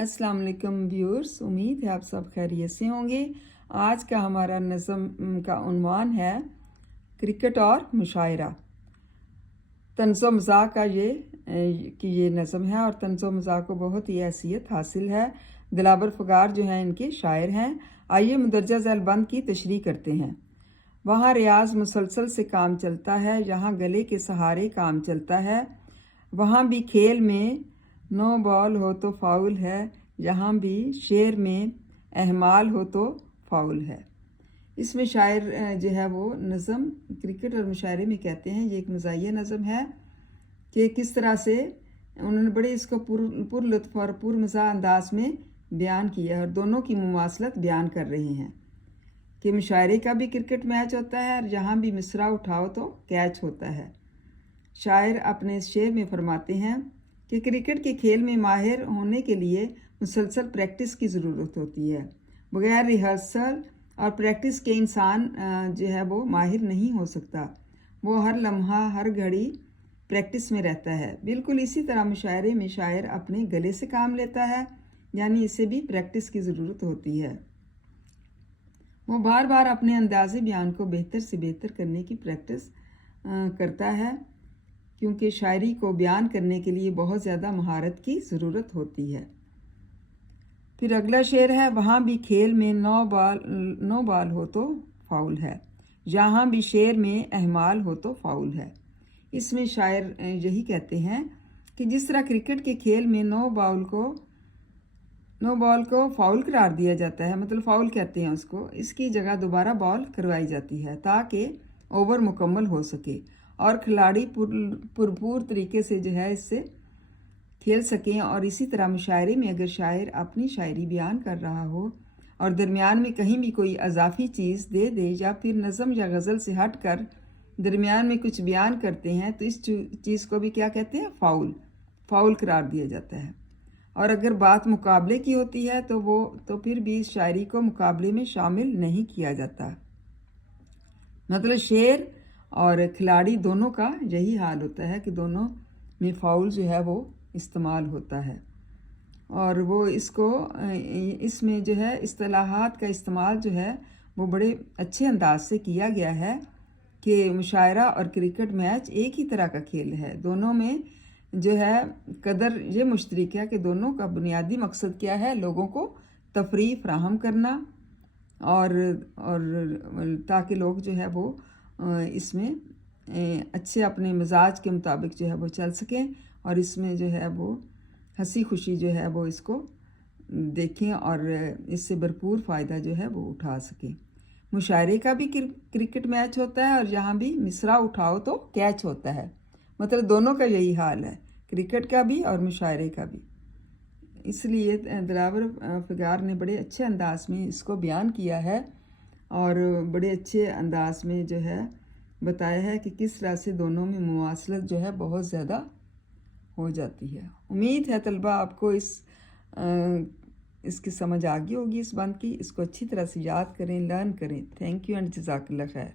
अस्सलाम वालेकुम व्यूअर्स, उम्मीद है आप सब खैरियत से होंगे। आज का हमारा नज़म का उन्वान है क्रिकेट और मुशायरा। तंज़ो मज़ाक का ये नज़म है और तंज़ो मज़ाक को बहुत ही हैसियत हासिल है। दिलावर फ़गार जो हैं इनके शायर हैं। आइए मुदर्जा ज़ैल बंद की तशरीह करते हैं। वहाँ रियाज मुसलसल से काम चलता है, जहाँ गले के सहारे काम चलता है। वहाँ भी खेल में नो बॉल हो तो फाउल है, जहाँ भी शेर में अहमाल हो तो फाउल है। इसमें शायर जो है वो नज़म क्रिकेट और मुशायरे में कहते हैं, ये एक मज़ाहिया नज़म है कि किस तरह से उन्होंने बड़े इसको पुरलुत्फ़ और पुरमज़ा अंदाज में बयान किया है और दोनों की मुमासलत बयान कर रहे हैं कि मुशायरे का भी क्रिकेट मैच होता है और जहाँ भी मिसरा उठाओ तो कैच होता है। शायर अपने शेर में फरमाते हैं कि क्रिकेट के खेल में माहिर होने के लिए मुसलसल प्रैक्टिस की ज़रूरत होती है। बगैर रिहर्सल और प्रैक्टिस के इंसान जो है वो माहिर नहीं हो सकता। वो हर लम्हा हर घड़ी प्रैक्टिस में रहता है। बिल्कुल इसी तरह मुशायरे में शायर अपने गले से काम लेता है, यानी इसे भी प्रैक्टिस की ज़रूरत होती है। वो बार बार अपने अंदाज़े बयान को बेहतर से बेहतर करने की प्रैक्टिस करता है, क्योंकि शायरी को बयान करने के लिए बहुत ज़्यादा महारत की ज़रूरत होती है। फिर अगला शेर है, वहाँ भी खेल में नो बॉल हो तो फाउल है, जहाँ भी शेर में अहमाल हो तो फाउल है। इसमें शायर यही कहते हैं कि जिस तरह क्रिकेट के खेल में नो बॉल को फाउल करार दिया जाता है, मतलब फाउल कहते हैं उसको, इसकी जगह दोबारा बॉल करवाई जाती है ताकि ओवर मुकम्मल हो सके और खिलाड़ी पुरपूर तरीके से जो है इससे खेल सकें। और इसी तरह मुशायरे में अगर शायर अपनी शायरी बयान कर रहा हो और दरमियान में कहीं भी कोई अजाफी चीज़ दे दे या फिर नज़म या गज़ल से हट कर दरमियान में कुछ बयान करते हैं तो इस चीज़ को भी क्या कहते हैं, फाउल करार दिया जाता है। और अगर बात मुकाबले की होती है तो फिर भी इस शायरी को मुकाबले में शामिल नहीं किया जाता। मतलब शेर और खिलाड़ी दोनों का यही हाल होता है कि दोनों में फाउल जो है वो इस्तेमाल होता है। और वो इसमें जो है इस्तिलाहात का इस्तेमाल जो है वो बड़े अच्छे अंदाज से किया गया है कि मुशायरा और क्रिकेट मैच एक ही तरह का खेल है। दोनों में जो है कदर ये मुश्तरक है कि दोनों का बुनियादी मकसद क्या है, लोगों को तफरीह फराहम करना और ताकि लोग जो है वो इसमें अच्छे अपने मिजाज के मुताबिक जो है वो चल सकें और इसमें जो है वो हंसी खुशी जो है वो इसको देखें और इससे भरपूर फ़ायदा जो है वो उठा सकें। मुशायरे का भी क्रिकेट मैच होता है और जहाँ भी मिसरा उठाओ तो कैच होता है, मतलब दोनों का यही हाल है, क्रिकेट का भी और मुशायरे का भी। इसलिए दिलावर फ़गार ने बड़े अच्छे अंदाज में इसको बयान किया है और बड़े अच्छे अंदाज में जो है बताया है कि किस तरह से दोनों में मुवासलत जो है बहुत ज़्यादा हो जाती है। उम्मीद है तलबा आपको इसकी समझ आ गई होगी इस बात की। इसको अच्छी तरह से याद करें, लर्न करें। थैंक यू एंड जज़ाकल्लाह खैर।